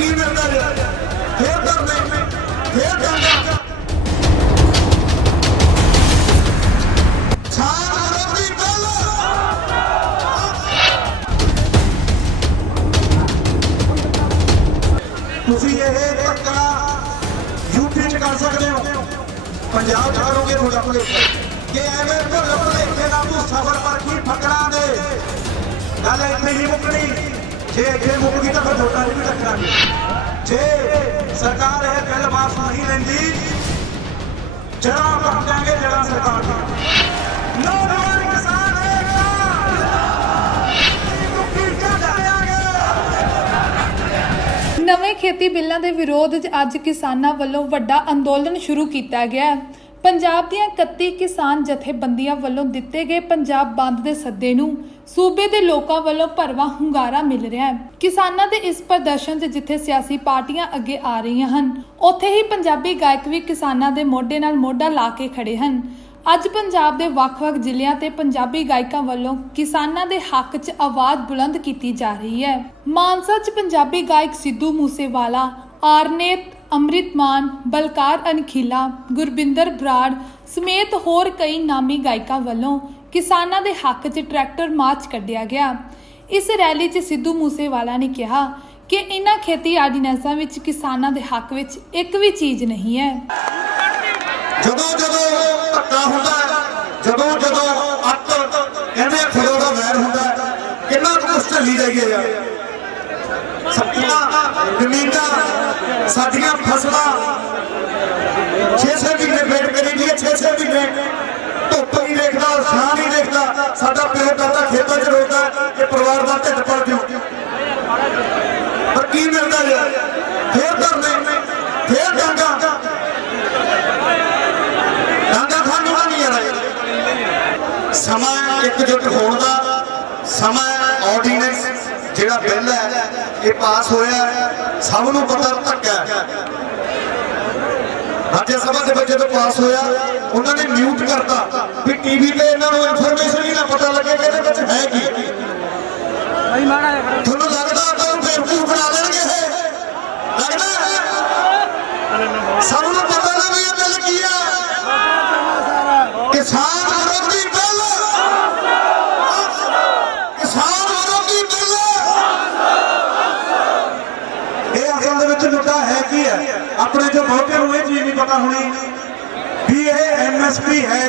की मिलता है फिर करने फिर करना ਤੁਸੀਂ ਇਹ ਧੱਕਾ यूपी च कर सकते हो पंजाब च करोगे थोड़ा भुलेखा कि एवं भुल भुलेखे का सफर पर की फकरा दे गल इतनी नहीं मुकनी जे इतने मुक गई तो फिर थोड़ा भी रखा जे सरकार यह बिल वापस नहीं लेंदी जड़ा कर देंगे जड़ा सरकार की नौजवान किसान नवे खेती बिलों के विरोध अज किसानों वालों वड्डा अंदोलन शुरू किया गया है। पंजाब ਦੀਆਂ 31 किसान जथेबंदियां वालों दिते गए पंजाब बंद के सद्दे नूं सूबे के लोगों वालों भरवा ਹੁੰਗਾਰਾ मिल रहा है। किसानों के इस प्रदर्शन से जिथे सियासी पार्टियां अगे आ रही हैं उत्थे ही पंजाबी गायक भी किसानों के मोढे नाल मोढा ला के खड़े हैं। ਅੱਜ ਪੰਜਾਬ ਦੇ ਵੱਖ-ਵੱਖ ਜ਼ਿਲ੍ਹਿਆਂ ਤੇ ਪੰਜਾਬੀ ਗਾਇਕਾਂ ਵੱਲੋਂ ਕਿਸਾਨਾਂ ਦੇ ਹੱਕ 'ਚ ਆਵਾਜ਼ ਬੁਲੰਦ ਕੀਤੀ ਜਾ ਰਹੀ ਹੈ। ਮਾਨਸਾ 'ਚ ਪੰਜਾਬੀ ਗਾਇਕ ਸਿੱਧੂ ਮੂਸੇਵਾਲਾ, ਆਰਨੇਤ, ਅੰਮ੍ਰਿਤ ਮਾਨ, ਬਲਕਾਰ ਅਨਖੀਲਾ, ਗੁਰਬਿੰਦਰ ਬਰਾੜ ਸਮੇਤ ਹੋਰ ਕਈ ਨਾਮੀ ਗਾਇਕਾਂ ਵੱਲੋਂ ਕਿਸਾਨਾਂ ਦੇ ਹੱਕ 'ਚ ਟਰੈਕਟਰ ਮਾਰਚ ਕੱਢਿਆ ਗਿਆ। ਇਸ ਰੈਲੀ 'ਚ ਸਿੱਧੂ ਮੂਸੇਵਾਲਾ ਨੇ ਕਿਹਾ ਕਿ ਇਹਨਾਂ ਖੇਤੀ ਆਰਡੀਨੈਂਸਾਂ ਵਿੱਚ ਕਿਸਾਨਾਂ ਦੇ ਹੱਕ ਵਿੱਚ ਇੱਕ ਵੀ ਚੀਜ਼ ਨਹੀਂ ਹੈ। ਜਦੋਂ ਧੱਕਾ ਹੁੰਦਾ ਜਦੋਂ ਅੱਤ ਕਹਿੰਦੇ ਖੜੋ ਦਾ ਵੈਰ ਹੁੰਦਾ ਕਿੰਨਾ ਕੁਛ ਢੱਲੀ ਜਾਈਏ ਯਾਰ ਸੱਚੀਆਂ ਜ਼ਮੀਨਾਂ ਸਾਡੀਆਂ ਫਸਲਾਂ 6-6 ਮਹੀਨੇ ਵੇਟ ਕਰੀ ਦੀ 6-6 ਮਹੀਨੇ ਧੁੱਪ ਨਹੀਂ ਦੇਖਦਾ ਛਾਂ ਨਹੀਂ ਦੇਖਦਾ ਸਾਡਾ ਪਿਓ ਦਾਦਾ ਖੇਤਾਂ 'ਚ ਰੋਂਦਾ ਕਿ ਪਰਿਵਾਰ ਦਾ ਢਿੱਡ ਭਰ ਦਿਓ ਪਰ ਕੀ ਮਿਲਦਾ ਯਾਰ ਫੇਰ ਧਰਨੇ ਫੇਰ ਡਾਂਗਾ ਸਮਾਂ एकजुट होने का समा ऑर्डीनेंस जिहड़ा बिल है ये पास होया सबनों पता धक्का राज्य सभा के जो पास होया उन्होंने म्यूट करता भी टीवी पे इन्होंने इन्फॉर्मेशन ही ना पता लगे कि है की थोड़ा लगता बेवकूफ बना देंगे लगता सबनों पता ना भी ये बिल की है किसान अपने जो बहुते ये चीज नहीं पता होनी भी ये MSP है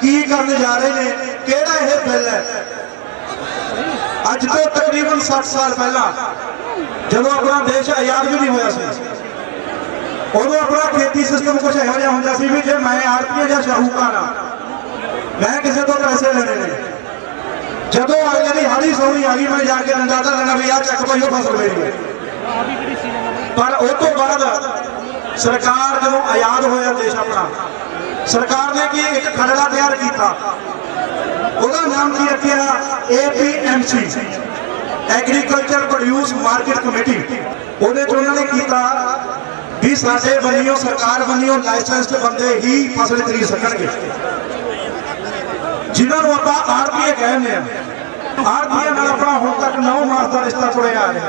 की करने जा रहे हैं केड़ा ये बिल है। अज तो तकरीबन 60 साल पहला जब अपना देश आजाद भी नहीं होया उदों अपना खेती सिस्टम कुछ इहो जिहा हुंदा सी भी जे मैं आड़तीआ जां शाहूकार मैं किसी तो पैसे लेने ने जदों अगले दी हाड़ी सोनी आ गई मैं जाके अंदाजा लेना भी यार चक भाई फसल मेरी है पर उस तो बाद सरकार जो आजाद होया देश अपना सरकार ने की एक खरड़ा तैयार किया उसका नाम की रखा APMC agriculture produce market committee उन्हें उन्होंने किया भी साडे बनियों सरकार बनियों लाइसेंस्ड बंदे ही फसल खरीद सकणगे जिन्होंने आप आड़तीए कहने आड़तीए अपना हुण तक 9 मास का रिश्ता तुड़िया आ रहा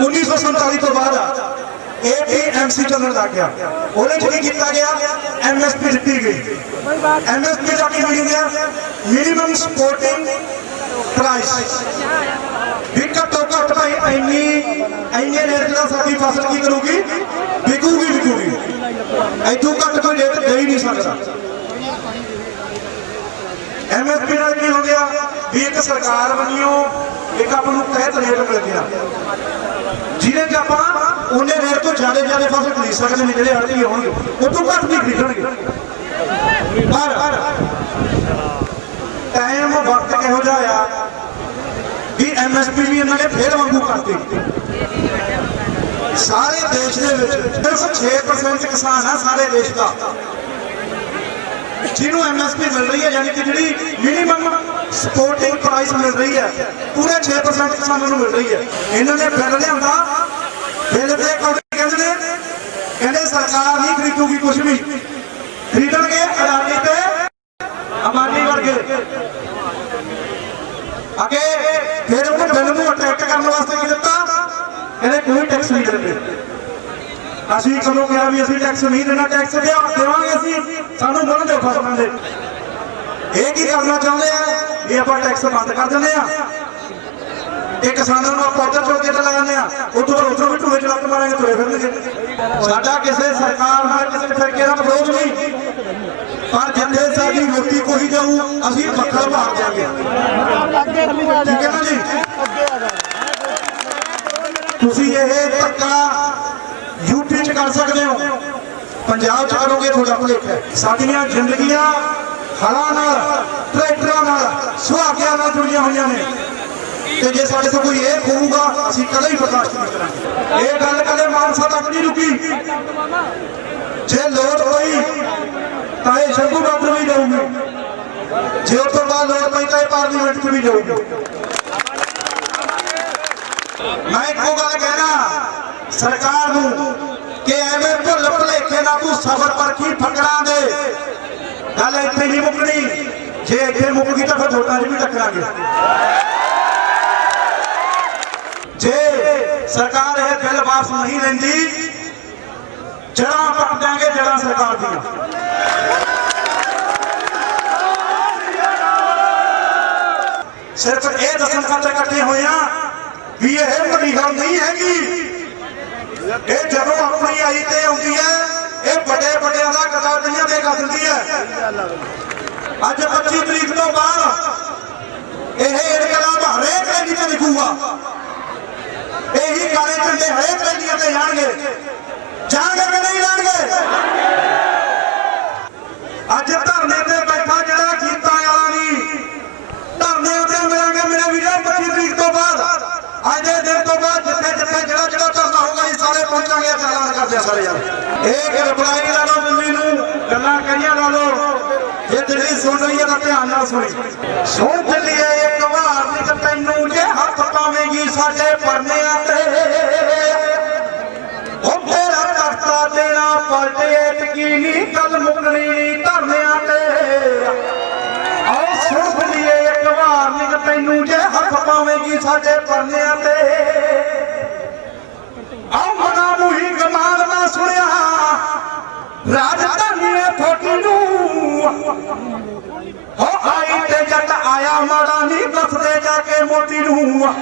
1947 तो बाद APMC चलन लग गया MSP दी गई MSP जाके मिली गया मिनिमम सपोर्टिंग प्राइस भी घट्टो घट भाई इन्ने रेट का साडी फसल की करूगी विकूगी इतों घट कोई रेट दे ही नहीं सकता। MSP नाल की हो गया भी एक सरकार बनियो एक आपको तहत रेट मिल गया जिन्हें कि आप उन्हें रेट तो ज्यादा फसल खरीद सकते हैं जो आड़ती होंगे उस तो घट नहीं खरीदणगे पर टाइम वक्त किहो जिहा आया भी MSP भी इन्होंने फिर वांगू करती सारे देश के सिर्फ 6% किसान है सारे देश का जिन्होंने MSP मिल रही है यानी कि जी मिनिमम सपोर्टिंग प्राइस मिल रही है पूरे 6% किसानों को मिल रही है। इन्होंने बिल लिया बिल के कहते सरकार नहीं खरीदूगी कुछ भी खरीदणगे अडानी ते अंबानी वर्गे अगे फिर उन्होंने बिल में अट्रैक्ट करने वास्ते की दिता कहते कोई टैक्स नहीं देना ਅਸੀਂ ਕਦੋਂ ਕਿਹਾ ਵੀ ਅਸੀਂ ਟੈਕਸ ਨਹੀਂ ਦੇਣਾ? ਟੈਕਸ ਦੇਵਾਂਗੇ ਅਸੀਂ, ਸਾਨੂੰ ਮੁੱਲ ਦਿਓ ਫਸਲਾਂ ਦੇ। ਇਹ ਕੀ ਕਰਨਾ ਚਾਹੁੰਦੇ ਆ ਵੀ ਆਪਾਂ ਟੈਕਸ ਬੰਦ ਕਰ ਦਿੰਦੇ ਆ ਤੇ ਕਿਸਾਨਾਂ ਨੂੰ ਆਪਾਂ ਉੱਧਰ ਚੋਕੇ ਤੇ ਲਾ ਜਾਂਦੇ ਆ, ਉਦੋਂ ਬਾਅਦ ਉੱਧਰੋਂ ਵੀ ਢੂਏ ਚ ਲੱਤ ਮਾਰਾਂਗੇ, ਤੁਰੇ ਫਿਰਨਗੇ। ਸਾਡਾ ਕਿਸੇ ਸਰਕਾਰ ਨਾਲ ਕਿਸੇ ਫਿਰਕੇ ਦਾ ਵਿਰੋਧ ਨਹੀਂ, ਪਰ ਜਿੱਥੇ ਸਾਡੀ ਰੋਟੀ ਕੋਈ ਜਾਊ ਅਸੀਂ ਪੱਖਾ ਮਾਰ ਦਿਆਂਗੇ। ਠੀਕ ਹੈ ਨਾ ਜੀ? ਤੁਸੀਂ ਇਹ ਧੱਕਾ ਯੂਪੀ ਚ ਕਰ ਸਕਦੇ ਹੋ, ਪੰਜਾਬ ਚ ਕਰੋਗੇ ਤੁਹਾਡਾ ਭੁਲੇਖਾ ਹੈ। ਸਾਡੀਆਂ ਜ਼ਿੰਦਗੀਆਂ ਹਲਾਂ ਨਾਲ, ਟਰੈਕਟਰਾਂ ਨਾਲ, ਸੁਹਾਗਿਆਂ ਨਾਲ ਜੁੜੀਆਂ ਹੋਈਆਂ ਨੇ ਤੇ ਜੇ ਸਾਡੇ ਤੋਂ ਕੋਈ ਇਹ ਖੋਊਗਾ ਅਸੀਂ ਕਦੇ ਹੀ ਬਰਦਾਸ਼ਤ ਨਹੀਂ ਕਰਾਂਗੇ। ਇਹ ਗੱਲ ਕਦੇ ਮਾਨਸਾ ਤੱਕ ਨਹੀਂ ਰੁਕੀ। ਜੇ ਲੋੜ ਹੋਈ ਤਾਂ ਇਹ ਸ਼ੰਭੂ ਬਾਰਡਰ ਵੀ ਜਾਊਗੀ, ਜੇ ਉਸ ਤੋਂ ਬਾਅਦ ਲੋੜ ਪਈ ਤਾਂ ਇਹ ਪਾਰਲੀਮੈਂਟ 'ਚ ਵੀ ਜਾਊਗੀ। ਮੈਂ ਇੱਕੋ ਗੱਲ ਕਹਿਣਾ ਸਰਕਾਰ ਨੂੰ ਕਿ ਐਵੇਂ ਭੁੱਲ ਭੁਲੇਖੇ ਨਾਲ ਤੂੰ ਸਬਰ ਪਰਖੀ ਫਕਰਾਂ ਦੇ। ਗੱਲ ਇੱਥੇ ਨਹੀਂ ਮੁੱਕਣੀ, ਜੇ ਇੱਥੇ ਮੁੱਕ ਗਈ ਤਾਂ ਫਿਰ ਵੋਟਾਂ 'ਚ ਵੀ ਟੱਕਰਾਂਗੇ। ਜੇ ਸਰਕਾਰ ਇਹ ਬਿੱਲ ਵਾਪਸ ਨਹੀਂ ਲੈਂਦੀ ਜੜਾਂ ਪੱਟ ਦਿਆਂਗੇ, ਜੜਾਂ ਸਰਕਾਰ ਦੀਆਂ। ਸਿਰਫ ਇਹ ਦੱਸਣ ਖਾਤਰ ਇਕੱਠੇ ਹੋਏ ਆ ਵੀ ਇਹ ਵੱਡੀ ਗੱਲ ਨਹੀਂ ਹੈਗੀ। ਇਹ ਜਦੋਂ ਆਪਣੀ ਆਈ ਤੇ ਆਉਂਦੀ ਹੈ ਇਹ ਵੱਡੇ ਵੱਡਿਆਂ ਦਾ ਕਦਰ ਦੁਨੀਆ ਦੇ ਕਰ ਦਿੰਦੀ ਹੈ। ਅੱਜ 25 ਤਰੀਕ ਤੋਂ ਬਾਅਦ ਇਹ ਇਨਕਲਾਬ ਹਰੇਕ ਰੈਲੀ ਤੇ ਲਿਖੂਗਾ, ਇਹੀ ਕਾਲੇ ਝੰਡੇ ਹਰੇਕ ਰੈਲੀਆਂ ਤੇ ਜਾਣਗੇ ਕਿ ਨਹੀਂ ਜਾਣਗੇ? ਅੱਜ ਧਰਨੇ ਤੇ ਬੈਠਾ ਜਿਹੜਾ ਕੀਤਾ ਵਾਲਾ ਨਹੀਂ, ਧਰਨੇ ਉੱਤੇ ਮਿਲਾਂਗੇ ਮੇਰੇ ਵੀਰੋ 25 ਤਰੀਕ ਤੋਂ ਬਾਅਦ। ਅੱਜ ਦੇ ਦਿਨ ਤੋਂ ਬਾਅਦ ਜਿੱਥੇ ਜਿੱਥੇ ਜਿਹੜਾ ਧਰਨਾ ਹੋਊਗਾ ਅਸੀਂ ਸਾਰੇ ਪਹੁੰਚਾਂਗੇ, ਐਲਾਨ ਕਰਦੇ ਆ ਸਾਰੇ ਯਾਰ। ਇਹ ਰਿਪਲਾਈ ਲਾ ਲਓ ਦਿੱਲੀ ਨੂੰ, ਗੱਲਾਂ ਕਰੀਆਂ ਲਾ ਲਓ। ਜੇ ਦਿੱਲੀ ਸੁਣ ਰਹੀ ਹੈ ਤਾਂ ਧਿਆਨ ਨਾਲ ਸੁਣੀ। ਸੁਣ ਦਿੱਲੀਏ ਇੱਕ ਵਾਰ ਨਿਕ ਤੈਨੂੰ ਜੇ ਹੱਥ ਪਾਵੇਂਗੀ ਸਾਡੇ ਪਰਨਿਆਂ ਤੇ, ਉਹ ਤੇਰਾ ਤਖਤਾ ਦੇਣਾ ਪਲਟੇ ਟਕੀਨੀ ਗੱਲ ਮੁੱਕਣੀ ਨਹੀਂ ਧਰਨਿਆਂ ਤੇ। ਆਓ ਸੁਣ ਦਿੱਲੀਏ ਇੱਕ ਵਾਰ ਨਿਕ ਤੈਨੂੰ ਜੇ ਹੱਥ ਪਾਵੇਂਗੀ ਸਾਡੇ ਪਰਨਿਆਂ ਤੇ। ਆਓ ਮਨਾ ਮੂਹੀ ਗਮਾਨ ਨਾ ਸੁਣਿਆ ਰਾਜਧਾਨੀ ਥੋਟੀ ਨੂੰ, ਹੋ ਆਈ ਤੇ ਜੱਟ ਆਇਆ ਮਾੜਾ ਨਹੀਂ ਦੱਸਦੇ ਜਾ ਕੇ ਮੋਤੀ ਨੂੰ।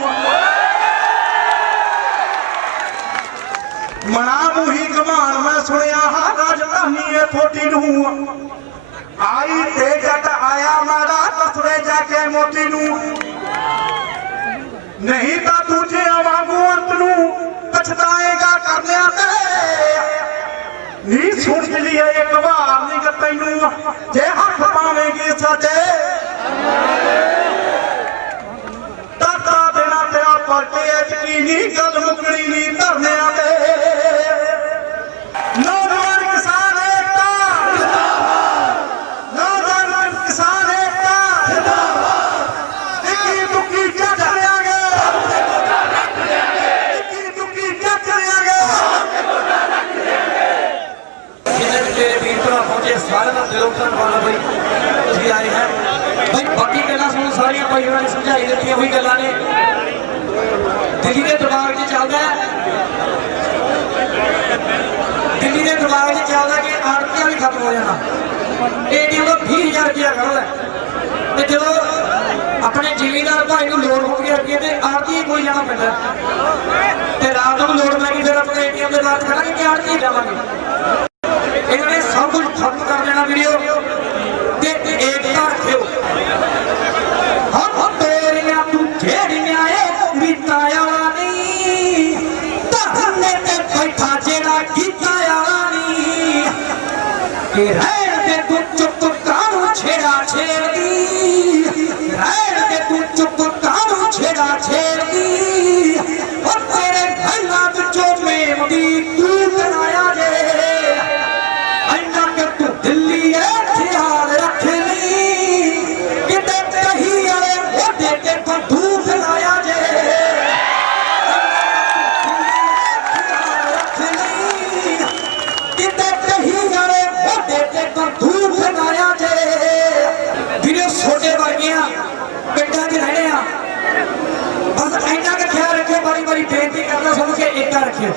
ਮਨਾ ਮੂਹੀ ਗਮਾਨ ਮੈਂ ਸੁਣਿਆ ਰਾਜਧਾਨੀ ਥੋਟੀ ਨੂੰ, ਆਈ ਤੇ ਜੱਟ ਆਇਆ ਮਾੜਾ ਦੱਸਦੇ ਜਾ ਕੇ ਮੋਤੀ ਨੂੰ। ਨਹੀਂ ਤਾਂ ਦੂਜਿਆਂ ਵਾਂਗੂ ਅੰਤ ਨੂੰ ਪਛਤਾਏਗਾ ਕਰਨਿਆਂ ਤੇ। ਨੀ ਸੁਣ ਲਿਆ ਇੱਕ ਵਾਰ ਨਿਕ ਤੈਨੂੰ ਜੇ ਹੱਥ ਪਾਵੇਂਗੀ ਸਾਡੇ, ਤਾਤਾ ਦੇਣਾ ਤੇਰਾ ਪਲਟੇ ਯਕੀਨੀ ਗੱਲ ਮੁੱਕਣੀ ਨਹੀਂ ਧਰਨਿਆਂ ਤੇ। ਨੌਜਵਾਨ ਕਿਸਾਨ ਏਕਤਾ ਜਿੰਦਾਬਾਦ, ਨੌਜਵਾਨ ਕਿਸਾਨ ਏਕਤਾ ਜਿੰਦਾਬਾਦ। ਇੱਕੀ ਦੁੱਕੀ ਜੱਟ ਲਿਆਂਗੇ, ਇੱਕੀ ਦੁੱਕੀ ਜੱਟ ਲਿਆਂਗੇ। सारे का दिलों धन्यवाद भाई, तुसीं आए हैं भाई। बाकी गल्लां सुनो सारियां भाईओं ने समझाई दित्तियां हुई गल्लां ने। दिल्ली के दिमाग च चलदा है, दिल्ली के दिमाग च चलदा कि आड़तियां भी खत्म हो जाना। एटीएम का 20,000 रुपया कर लै ते जो अपने जिमीदार भाई को लोड़ होगी रुपये ते आड़ती कोई जाना पैंदा ते रात को लोड़ लगी फिर अपने एटीएम के बाहर खड़ा कि आड़ती जावांगे। इन्होंने सब कुछ खत्म कर देना वीडियो ते एकता रखियो। हम तेरियां तू जेड़ियां ए बीताया नहीं, धरने ते बैठा जेड़ा कीता नहीं। कि रहन दे तू चुप कानू छेड़ा छेड़ी, रहन दे तू चुप कानू छेड़ा छेड़ी। और तेरे गल्लां विचों मेमदी तू बनाया जे दिल्ली ख्याल रख ली किते कहीं आए मोटे के बंदूक लाया जे। ख्याल रख ली किते कहीं आए मोटे के बंदूक लाया जे। वीडियो छोटे वर्गियां पिंडां च रहने आ, बस इन्ना का ख्याल रखियो। बारी बारी बेनती करना सुन के एकता रखियो।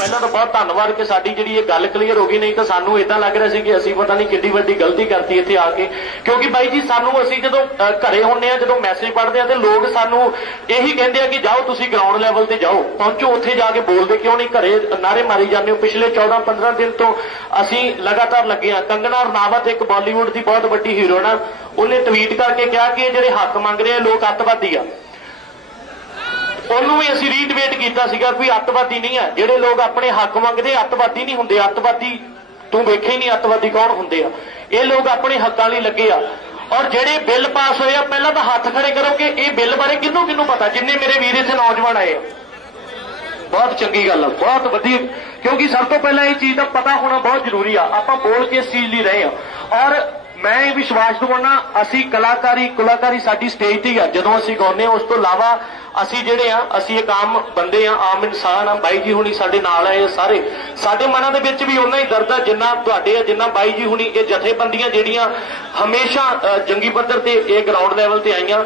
ਪਹਿਲਾਂ ਤਾਂ ਬਹੁਤ ਧੰਨਵਾਦ ਕਿ ਸਾਡੀ ਜਿਹੜੀ ਇਹ ਗੱਲ ਕਲੀਅਰ ਹੋ ਗਈ, ਨਹੀਂ ਤਾਂ ਸਾਨੂੰ ਇਦਾਂ ਲੱਗ ਰਿਹਾ ਸੀ ਕਿ ਅਸੀਂ ਪਤਾ ਨਹੀਂ ਕਿੰਨੀ ਵੱਡੀ ਗਲਤੀ ਕਰਤੀ ਇੱਥੇ ਆ ਕੇ। ਕਿਉਂਕਿ ਬਾਈ ਜੀ ਸਾਨੂੰ ਅਸੀਂ ਜਦੋਂ ਘਰੇ ਹੁੰਦੇ ਆ, ਜਦੋਂ ਮੈਸੇਜ ਪੜ੍ਹਦੇ ਆ ਤੇ ਲੋਕ ਸਾਨੂੰ ਇਹੀ ਕਹਿੰਦੇ ਆ ਕਿ ਜਾਓ ਤੁਸੀਂ ਗਰਾਊਂਡ ਲੈਵਲ ਤੇ ਜਾਓ, ਪਹੁੰਚੋ, ਉੱਥੇ ਜਾ ਕੇ ਬੋਲਦੇ ਕਿਉਂ ਨਹੀਂ, ਘਰੇ ਨਾਰੇ ਮਾਰੀ ਜਾਂਦੇ ਹੋ। ਪਿਛਲੇ 14-15 ਦਿਨ ਤੋਂ ਅਸੀਂ ਲਗਾਤਾਰ ਲੱਗੇ ਆ। ਕੰਗਨਾ ਰਣਾਵਤ ਇੱਕ ਬਾਲੀਵੁੱਡ ਦੀ ਬਹੁਤ ਵੱਡੀ ਹੀਰੋਇਨ ਆ, ਉਹਨੇ ਟਵੀਟ ਕਰਕੇ ਕਿਹਾ ਕਿ ਇਹ ਜਿਹੜੇ ਹੱਕ ਮੰਗ ਰਹੇ ਆ ਲੋਕ ਅੱਤਵਾਦੀ ਆ। ਉਹਨੂੰ ਵੀ ਅਸੀਂ ਰੀਟਵੀਟ ਕੀਤਾ ਸੀਗਾ ਵੀ ਅੱਤਵਾਦੀ ਨਹੀਂ ਆ, ਜਿਹੜੇ ਲੋਕ ਆਪਣੇ ਹੱਕ ਮੰਗਦੇ ਅੱਤਵਾਦੀ ਨਹੀਂ ਹੁੰਦੇ। ਅੱਤਵਾਦੀ ਤੂੰ ਵੇਖੇ ਨਹੀਂ ਅੱਤਵਾਦੀ ਕੌਣ ਹੁੰਦੇ ਆ, ਇਹ ਲੋਕ ਆਪਣੇ ਹੱਕਾਂ ਲਈ ਲੱਗੇ ਆ। ਔਰ ਜਿਹੜੇ ਬਿੱਲ ਪਾਸ ਹੋਏ ਆ, ਪਹਿਲਾਂ ਤਾਂ ਹੱਥ ਖੜੇ ਕਰੋ ਕਿ ਇਹ ਬਿੱਲ ਬਾਰੇ ਕਿਹਨੂੰ ਕਿਹਨੂੰ ਪਤਾ। ਜਿੰਨੇ ਮੇਰੇ ਵੀਰ ਇੱਥੇ ਨੌਜਵਾਨ ਆਏ ਆ, ਬਹੁਤ ਚੰਗੀ ਗੱਲ ਆ, ਬਹੁਤ ਵਧੀਆ, ਕਿਉਂਕਿ ਸਭ ਤੋਂ ਪਹਿਲਾਂ ਇਹ ਚੀਜ਼ ਦਾ ਪਤਾ ਹੋਣਾ ਬਹੁਤ ਜ਼ਰੂਰੀ ਆ। ਆਪਾਂ ਬੋਲ ਕੇ ਇਸ ਚੀਜ਼ ਲਈ ਰਹੇ ਆ। ਔਰ ਮੈਂ ਇਹ ਵਿਸ਼ਵਾਸ ਦਿਵਾਉਣਾ, ਅਸੀਂ ਕਲਾਕਾਰੀ ਸਾਡੀ ਸਟੇਜ ਤੇ ਹੀ ਆ ਜਦੋਂ ਅਸੀਂ ਗਾਉਂਦੇ ਹਾਂ। ਉਸ ਤੋਂ ਇਲਾਵਾ ਅਸੀਂ ਜਿਹੜੇ ਆ, ਅਸੀਂ ਇੱਕ ਆਮ ਬੰਦੇ ਆ, ਆਮ ਇਨਸਾਨ ਆ। ਬਾਈ ਜੀ ਹੁਣੀ ਸਾਡੇ ਨਾਲ ਆਏ ਸਾਰੇ, ਸਾਡੇ ਮਨਾਂ ਦੇ ਵਿੱਚ ਵੀ ਉਹਨਾਂ ਹੀ ਦਰਦ ਆ ਜਿੰਨਾ ਤੁਹਾਡੇ ਆ, ਜਿੰਨਾ ਬਾਈ ਜੀ ਹੁਣੀ। ਇਹ ਜਥੇਬੰਦੀਆਂ ਜਿਹੜੀਆਂ ਹਮੇਸ਼ਾ ਜੰਗੀ ਪੱਧਰ ਤੇ ਇਹ ਗਰਾਊਂਡ ਲੈਵਲ ਤੇ ਆਈਆਂ।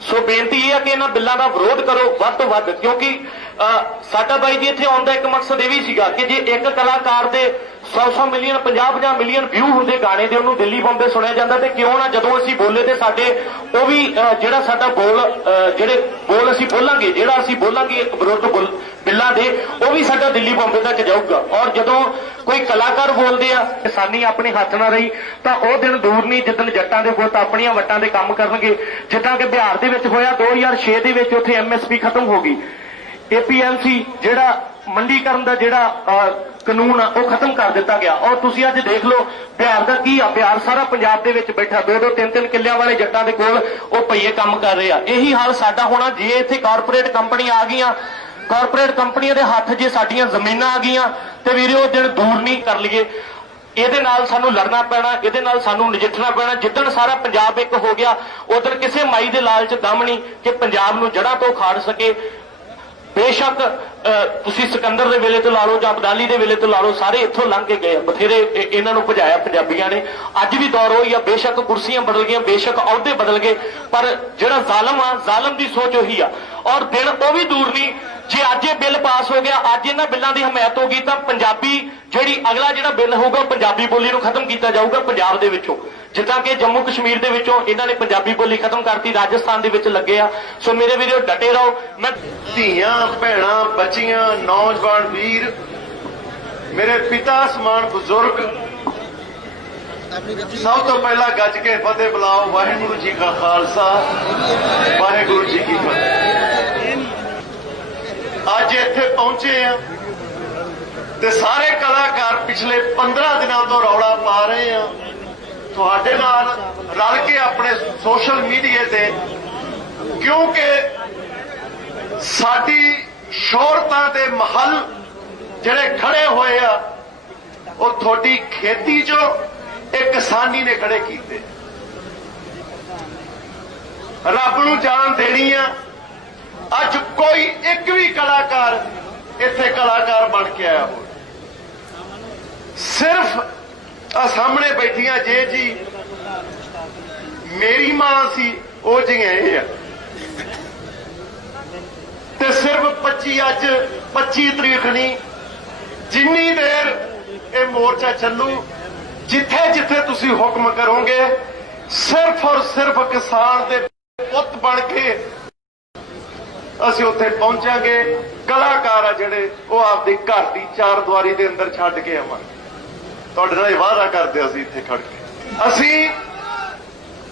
ਸੋ ਬੇਨਤੀ ਇਹ ਆ ਕਿ ਇਹਨਾਂ ਬਿੱਲਾਂ ਦਾ ਵਿਰੋਧ ਕਰੋ ਵੱਧ ਤੋਂ ਵੱਧ, ਕਿਉਂਕਿ ਸਾਡਾ ਬਾਈ ਜੀ ਇੱਥੇ ਆਉਣ ਦਾ ਇੱਕ ਮਕਸਦ ਇਹ ਵੀ ਸੀਗਾ ਕਿ ਜੇ ਇੱਕ ਕਲਾਕਾਰ ਦੇ 100 ਮਿਲੀਅਨ 50 ਮਿਲੀਅਨ ਵਿਊ ਹੁੰਦੇ ਗਾਣੇ ਦੇ, ਉਹਨੂੰ ਦਿੱਲੀ ਬੰਬੇ ਸੁਣਿਆ ਜਾਂਦਾ, ਤੇ ਕਿਉਂ ਨਾ ਜਦੋਂ ਅਸੀਂ ਬੋਲੇ ਤੇ ਸਾਡੇ ਉਹ ਵੀ ਜਿਹੜਾ ਸਾਡਾ ਜਿਹੜੇ ਬੋਲ ਅਸੀਂ ਬੋਲਾਂਗੇ, ਜਿਹੜਾ ਅਸੀਂ ਬੋਲਾਂਗੇ ਵਿਰੁੱਧ ਬਿੱਲਾਂ ਦੇ, ਉਹ ਵੀ ਸਾਡਾ ਦਿੱਲੀ ਬੰਬੇ ਤੱਕ ਜਾਊਗਾ। ਔਰ ਜਦੋਂ ਕੋਈ ਕਲਾਕਾਰ ਬੋਲਦੇ ਆ ਕਿਸਾਨੀ ਆਪਣੇ ਹੱਥ ਨਾਲ ਰਹੀ, ਤਾਂ ਉਹ ਦਿਨ ਦੂਰ ਨਹੀਂ ਜਿੱਦਣ ਜੱਟਾਂ ਦੇ ਪੁੱਤ ਆਪਣੀਆਂ ਵੱਟਾਂ ਦੇ ਕੰਮ ਕਰਨਗੇ। ਜਿੱਦਾਂ ਕਿ ਬਿਹਾਰ ਦੇ ਵਿੱਚ ਹੋਇਆ 2006 ਦੇ ਵਿੱਚ, ਉੱਥੇ MSP ਖਤਮ ਹੋ ਗਈ। APMC ਜਿਹੜਾ ਮੰਡੀਕਰਨ ਦਾ ਜਿਹੜਾ ਕਾਨੂੰਨ ਆ ਉਹ ਖਤਮ ਕਰ ਦਿੱਤਾ ਗਿਆ। ਔਰ ਤੁਸੀਂ ਅੱਜ ਦੇਖ ਲਓ ਬਿਹਾਰ ਦਾ ਕੀ ਆ, ਬਿਹਾਰ ਸਾਰਾ ਪੰਜਾਬ ਦੇ ਵਿੱਚ ਬੈਠਾ 2-2 3-3 ਕਿੱਲਿਆਂ ਵਾਲੇ ਜੱਟਾਂ ਦੇ ਕੋਲ ਉਹ ਪਈਏ ਕੰਮ ਕਰ ਰਹੇ ਆ। ਇਹੀ ਹਾਲ ਸਾਡਾ ਹੋਣਾ ਜੇ ਇੱਥੇ ਕਾਰਪੋਰੇਟ ਕੰਪਨੀਆਂ ਆ ਗਈਆਂ, ਕਾਰਪੋਰੇਟ ਕੰਪਨੀਆਂ ਦੇ ਹੱਥ ਜੇ ਸਾਡੀਆਂ ਜ਼ਮੀਨਾਂ ਆ ਗਈਆਂ ਤੇ ਵੀਰੇ ਉਹ ਦਿਨ ਦੂਰ ਨਹੀਂ ਕਰ ਲਈਏ। ਇਹਦੇ ਨਾਲ ਸਾਨੂੰ ਲੜਨਾ ਪੈਣਾ, ਇਹਦੇ ਨਾਲ ਸਾਨੂੰ ਨਜਿੱਠਣਾ ਪੈਣਾ। ਜਿੱਦਣ ਸਾਰਾ ਪੰਜਾਬ ਇੱਕ ਹੋ ਗਿਆ, ਉਧਰ ਕਿਸੇ ਮਾਈ ਦੇ ਲਾਲਚ ਦਮ ਨਹੀਂ ਕਿ ਪੰਜਾਬ ਨੂੰ ਜੜ੍ਹਾਂ ਤੋਂ ਉਖਾੜ ਸਕੇ। ਬੇਸ਼ੱਕ ਤੁਸੀਂ ਸਿਕੰਦਰ ਦੇ ਵੇਲੇ ਤੋਂ ਲਾ ਲਓ ਜਾਂ ਅਬਦਾਲੀ ਦੇ ਵੇਲੇ ਤੋਂ ਲਾ ਲਓ, ਸਾਰੇ ਇੱਥੋਂ ਲੰਘ ਕੇ ਗਏ, ਬਥੇਰੇ ਇਹਨਾਂ ਨੂੰ ਭਜਾਇਆ ਪੰਜਾਬੀਆਂ ਨੇ। ਅੱਜ ਵੀ ਦੌਰ ਹੋਈ ਆ, ਬੇਸ਼ੱਕ ਕੁਰਸੀਆਂ ਬਦਲ ਗਈਆਂ, ਬੇਸ਼ੱਕ ਅਹੁਦੇ ਬਦਲ ਗਏ, ਪਰ ਜਿਹੜਾ ਜ਼ਾਲਮ ਆ, ਜ਼ਾਲਮ ਦੀ ਸੋਚ ਉਹੀ ਆ। ਔਰ ਦਿਨ ਉਹ ਵੀ ਦੂਰ ਨਹੀਂ ਜੇ ਅੱਜ ਇਹ ਬਿੱਲ ਪਾਸ ਹੋ ਗਿਆ, ਅੱਜ ਇਹਨਾਂ ਬਿੱਲਾਂ ਦੀ ਹਮਾਇਤ ਹੋ ਗਈ, ਤਾਂ ਪੰਜਾਬੀ ਜਿਹੜੀ ਅਗਲਾ ਜਿਹੜਾ ਬਿੱਲ ਹੋਊਗਾ ਪੰਜਾਬੀ ਬੋਲੀ ਨੂੰ ਖਤਮ ਕੀਤਾ ਜਾਊਗਾ ਪੰਜਾਬ ਦੇ ਵਿੱਚੋਂ। ਜਿੱਦਾਂ ਕਿ ਜੰਮੂ ਕਸ਼ਮੀਰ ਦੇ ਵਿੱਚੋਂ ਇਹਨਾਂ ਨੇ ਪੰਜਾਬੀ ਬੋਲੀ ਖਤਮ ਕਰਤੀ, ਰਾਜਸਥਾਨ ਦੇ ਵਿੱਚ ਲੱਗੇ ਆ। ਸੋ ਮੇਰੇ ਵੀਰੋ ਡਟੇ ਰਹੋ। ਮੈਂ ਧੀਆਂ ਭੈਣਾਂ ਬੱਚੀਆਂ ਨੌਜਵਾਨ ਵੀਰ ਮੇਰੇ ਪਿਤਾ ਸਮਾਨ ਬਜ਼ੁਰਗ, ਸਭ ਤੋਂ ਪਹਿਲਾਂ ਗੱਜ ਕੇ ਫਤਿਹ ਬੁਲਾਓ। ਵਾਹਿਗੁਰੂ ਜੀ ਕਾ ਖਾਲਸਾ, ਵਾਹਿਗੁਰੂ ਜੀ ਕੀ ਫਤਿਹ। ਅੱਜ ਇੱਥੇ ਪਹੁੰਚੇ ਆ ਤੇ ਸਾਰੇ ਕਲਾਕਾਰ ਪਿਛਲੇ 15 ਦਿਨਾਂ ਤੋਂ ਰੌਲਾ ਪਾ ਰਹੇ ਆ ਤੁਹਾਡੇ ਨਾਲ ਰਲ ਕੇ ਆਪਣੇ ਸੋਸ਼ਲ ਮੀਡੀਆ ਤੇ, ਕਿਉਂਕਿ ਸਾਡੀ ਸ਼ੋਹਰਤਾਂ ਦੇ ਮਹਲ ਜਿਹੜੇ ਖੜੇ ਹੋਏ ਆ ਉਹ ਤੁਹਾਡੀ ਖੇਤੀ ਚੋਂ ਇੱਕ ਕਿਸਾਨੀ ਨੇ ਖੜੇ ਕੀਤੇ। ਰੱਬ ਨੂੰ ਜਾਨ ਦੇਣੀ ਆ। ਅੱਜ ਕੋਈ ਇੱਕ ਵੀ ਕਲਾਕਾਰ ਇੱਥੇ ਕਲਾਕਾਰ ਬਣ ਕੇ ਆਇਆ ਹੋ, ਸਿਰਫ ਆ ਸਾਹਮਣੇ ਬੈਠੀਆਂ ਜੇ ਜੀ ਮੇਰੀ ਮਾਂ ਸੀ ਉਹ ਜਿਹੀਆਂ ਇਹ ਆ, ਤੇ ਸਿਰਫ 25 ਤਰੀਕ ਨਹੀਂ, ਜਿੰਨੀ ਦੇਰ ਇਹ ਮੋਰਚਾ ਚੱਲੂ, ਜਿੱਥੇ ਜਿੱਥੇ ਤੁਸੀਂ ਹੁਕਮ ਕਰੋਗੇ, ਸਿਰਫ ਔਰ ਸਿਰਫ ਕਿਸਾਨ ਦੇ ਪੁੱਤ ਬਣ ਕੇ ਅਸੀਂ ਉੱਥੇ ਪਹੁੰਚਾਂਗੇ। ਕਲਾਕਾਰ ਆ ਜਿਹੜੇ ਉਹ ਆਪਦੀ ਘਰ ਦੀ ਚਾਰ ਦੀਵਾਰੀ ਦੇ ਅੰਦਰ ਛੱਡ ਕੇ ਆਵਾਂਗੇ। ਤੁਹਾਡੇ ਨਾਲ ਇਹ ਵਾਅਦਾ ਕਰਦੇ ਅਸੀਂ ਇੱਥੇ ਖੜ ਕੇ। ਅਸੀਂ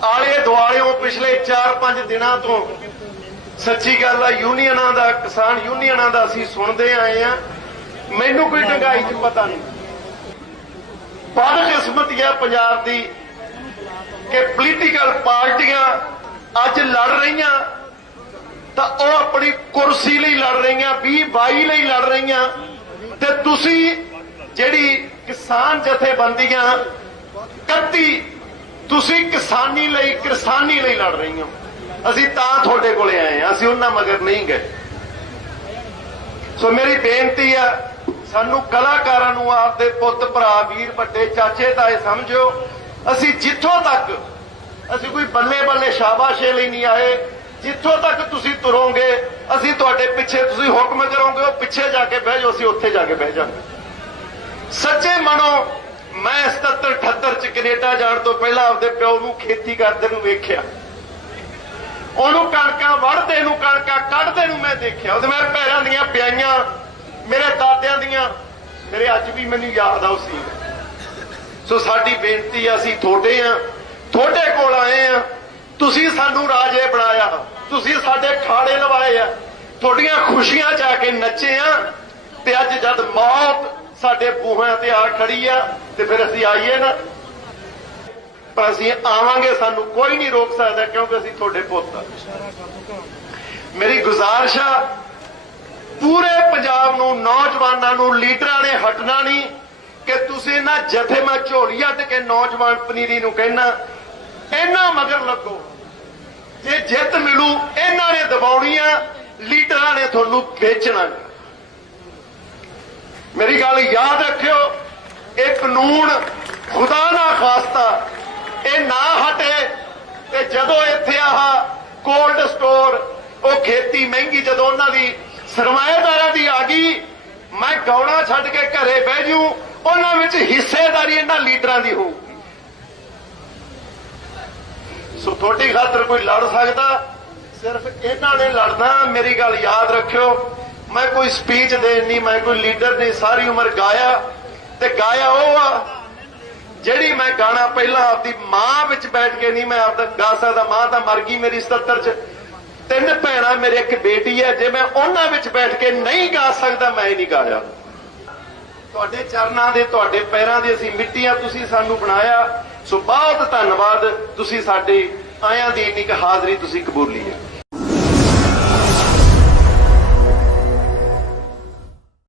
ਆਲੇ ਦੁਆਲਿਓਂ ਪਿਛਲੇ 4-5 ਦਿਨਾਂ ਤੋਂ ਸੱਚੀ ਗੱਲ ਆ ਯੂਨੀਅਨਾਂ ਦਾ, ਕਿਸਾਨ ਯੂਨੀਅਨਾਂ ਦਾ ਅਸੀਂ ਸੁਣਦੇ ਆਏ ਆ। ਮੈਨੂੰ ਕੋਈ ਡੰਗਾਈ 'ਚ ਪਤਾ ਨਹੀਂ। ਬਦਕਿਸਮਤੀ ਆ ਪੰਜਾਬ ਦੀ ਕਿ ਪੋਲੀਟੀਕਲ ਪਾਰਟੀਆਂ ਅੱਜ ਲੜ ਰਹੀਆਂ ਤਾਂ ਉਹ ਆਪਣੀ ਕੁਰਸੀ ਲਈ ਲੜ ਰਹੀਆਂ, 2022 ਲਈ ਲੜ ਰਹੀਆਂ, ਤੇ ਤੁਸੀਂ ਜਿਹੜੀ ਕਿਸਾਨ ਜਥੇਬੰਦੀਆਂ 31 ਤੁਸੀਂ ਕਿਸਾਨੀ ਲਈ ਲੜ ਰਹੀਆਂ। ਅਸੀਂ ਤਾਂ ਤੁਹਾਡੇ ਕੋਲੇ ਆਏ ਆ, ਅਸੀਂ ਉਹਨਾਂ ਮਗਰ ਨਹੀਂ ਗਏ। ਸੋ ਮੇਰੀ ਬੇਨਤੀ ਆ, ਸਾਨੂੰ ਕਲਾਕਾਰਾਂ ਨੂੰ ਆਪਦੇ ਪੁੱਤ ਭਰਾ ਵੀਰ ਵੱਡੇ ਚਾਚੇ ਤਾਏ ਸਮਝੋ। ਅਸੀਂ ਜਿੱਥੋਂ ਤੱਕ ਅਸੀਂ ਕੋਈ ਬੱਲੇ ਬੱਲੇ ਸ਼ਾਬਾਸ਼ੇ ਲਈ ਨਹੀਂ ਆਏ, ਜਿੱਥੋਂ ਤੱਕ ਤੁਸੀਂ ਤੁਰੋਗੇ ਅਸੀਂ ਤੁਹਾਡੇ ਪਿੱਛੇ, ਤੁਸੀਂ ਹੁਕਮ ਕਰੋਗੇ ਉਹ ਪਿੱਛੇ ਜਾ ਕੇ ਬਹਿ ਜਾਓ, ਅਸੀਂ ਉੱਥੇ ਜਾ ਕੇ ਬਹਿ ਜਾਵਾਂਗੇ। ਸੱਚੇ ਮਨੋਂ ਮੈਂ 77 78 ਚ ਕੈਨੇਡਾ ਜਾਣ ਤੋਂ ਪਹਿਲਾਂ ਆਪਦੇ ਪਿਓ ਨੂੰ ਖੇਤੀ ਕਰਦੇ ਨੂੰ ਵੇਖਿਆ, ਉਹਨੂੰ ਕਣਕਾਂ ਵੜਦੇ ਨੂੰ, ਕਣਕਾਂ ਕੱਢਦੇ ਨੂੰ ਮੈਂ ਦੇਖਿਆ, ਉਹਦੇ ਮੇਰੇ ਪੈਰਾਂ ਦੀਆਂ ਪਿਆਈਆਂ, ਮੇਰੇ ਦਾਦਿਆਂ ਦੀਆਂ, ਮੇਰੇ ਅੱਜ ਵੀ ਮੈਨੂੰ ਯਾਦ ਆ ਉਹ ਸੀ। ਸੋ ਸਾਡੀ ਬੇਨਤੀ ਆ, ਅਸੀਂ ਤੁਹਾਡੇ ਕੋਲ ਆਏ ਆ, ਤੁਸੀਂ ਸਾਨੂੰ ਰਾਜੇ ਬਣਾਇਆ, ਤੁਸੀਂ ਸਾਡੇ ਖਾੜੇ ਲਵਾਏ ਆ, ਤੁਹਾਡੀਆਂ ਖੁਸ਼ੀਆਂ 'ਚ ਆ ਕੇ ਨੱਚੇ ਆ, ਤੇ ਅੱਜ ਜਦ ਮੌਤ ਸਾਡੇ ਬੂਹਿਆਂ ਤੇ ਆ ਖੜੀ ਆ ਤੇ ਫਿਰ ਅਸੀਂ ਆਈਏ ਨਾ, ਪਰ ਅਸੀਂ ਆਵਾਂਗੇ, ਸਾਨੂੰ ਕੋਈ ਨਹੀਂ ਰੋਕ ਸਕਦਾ, ਕਿਉਂਕਿ ਅਸੀਂ ਤੁਹਾਡੇ ਪੁੱਤ ਆ। ਮੇਰੀ ਗੁਜ਼ਾਰਿਸ਼ ਆ ਪੂਰੇ ਪੰਜਾਬ ਨੂੰ, ਨੌਜਵਾਨਾਂ ਨੂੰ, ਲੀਡਰਾਂ ਨੇ ਹਟਣਾ ਨਹੀਂ ਕਿ ਤੁਸੀਂ ਨਾ ਜਥੇ ਮੈਂ ਝੋਲੀ ਅੱਡ ਕੇ ਨੌਜਵਾਨ ਪਨੀਰੀ ਨੂੰ ਕਹਿਣਾ, ਇਹਨਾਂ ਮਗਰ ਲੱਗੋ, ਜੇ ਜਿੱਤ ਮਿਲੂ ਇਹਨਾਂ ਨੇ ਦਬਾਉਣੀ ਆ, ਲੀਡਰਾਂ ਨੇ ਤੁਹਾਨੂੰ ਵੇਚਣਾ। ਮੇਰੀ ਗੱਲ ਯਾਦ ਰੱਖਿਓ, ਇਹ ਕਾਨੂੰਨ ਖੁਦਾ ਨਾ ਖਾਸਤਾ ਇਹ ਨਾ ਹਟੇ ਤੇ ਜਦੋਂ ਇੱਥੇ ਆਹ ਕੋਲਡ ਸਟੋਰ, ਉਹ ਖੇਤੀ ਮਹਿੰਗੀ ਜਦੋਂ ਉਹਨਾਂ ਦੀ ਸਰਮਾਏਦਾਰਾਂ ਦੀ ਆ ਗਈ, ਮੈਂ ਗੌਣਾ ਛੱਡ ਕੇ ਘਰੇ ਬਹਿ ਜੂ, ਉਹਨਾਂ ਵਿੱਚ ਹਿੱਸੇਦਾਰੀ ਇਹਨਾਂ ਲੀਡਰਾਂ ਦੀ ਹੋਊਗੀ। ਸੋ ਤੁਹਾਡੀ ਖਾਤਰ ਕੋਈ ਲੜ ਸਕਦਾ, ਸਿਰਫ ਇਹਨਾਂ ਨੇ ਲੜਨਾ। ਮੇਰੀ ਗੱਲ ਯਾਦ ਰੱਖਿਓ, ਮੈਂ ਕੋਈ ਸਪੀਚ ਦੇਣ ਨਹੀਂ, ਮੈਂ ਕੋਈ ਲੀਡਰ ਨਹੀਂ, ਸਾਰੀ ਉਮਰ ਗਾਇਆ, ਤੇ ਗਾਇਆ ਉਹ ਆ ਜਿਹੜੀ ਮੈਂ ਗਾਣਾ ਪਹਿਲਾਂ ਆਪਦੀ ਮਾਂ ਵਿੱਚ ਬੈਠ ਕੇ ਨਹੀਂ ਮੈਂ ਆਪਦਾ ਗਾ ਸਕਦਾ। ਮਾਂ ਤਾਂ ਮਰ ਗਈ ਮੇਰੀ 77 ਚ, 3 ਭੈਣਾਂ, ਮੇਰੇ ਇੱਕ ਬੇਟੀ ਹੈ, ਜੇ ਮੈਂ ਉਹਨਾਂ ਵਿੱਚ ਬੈਠ ਕੇ ਨਹੀਂ ਗਾ ਸਕਦਾ ਮੈਂ ਨਹੀਂ ਗਾਇਆ। ਤੁਹਾਡੇ ਚਰਨਾਂ ਦੇ, ਤੁਹਾਡੇ ਪੈਰਾਂ ਦੇ ਅਸੀਂ ਮਿੱਟੀਆਂ, ਤੁਸੀਂ ਸਾਨੂੰ ਬਣਾਇਆ। ਸੋ ਬਹੁਤ ਧੰਨਵਾਦ, ਤੁਸੀਂ ਸਾਡੇ ਆਇਆਂ ਦੀ ਇੰਨੀ ਕੁ ਹਾਜ਼ਰੀ ਤੁਸੀਂ ਕਬੂਲੀ ਹੈ।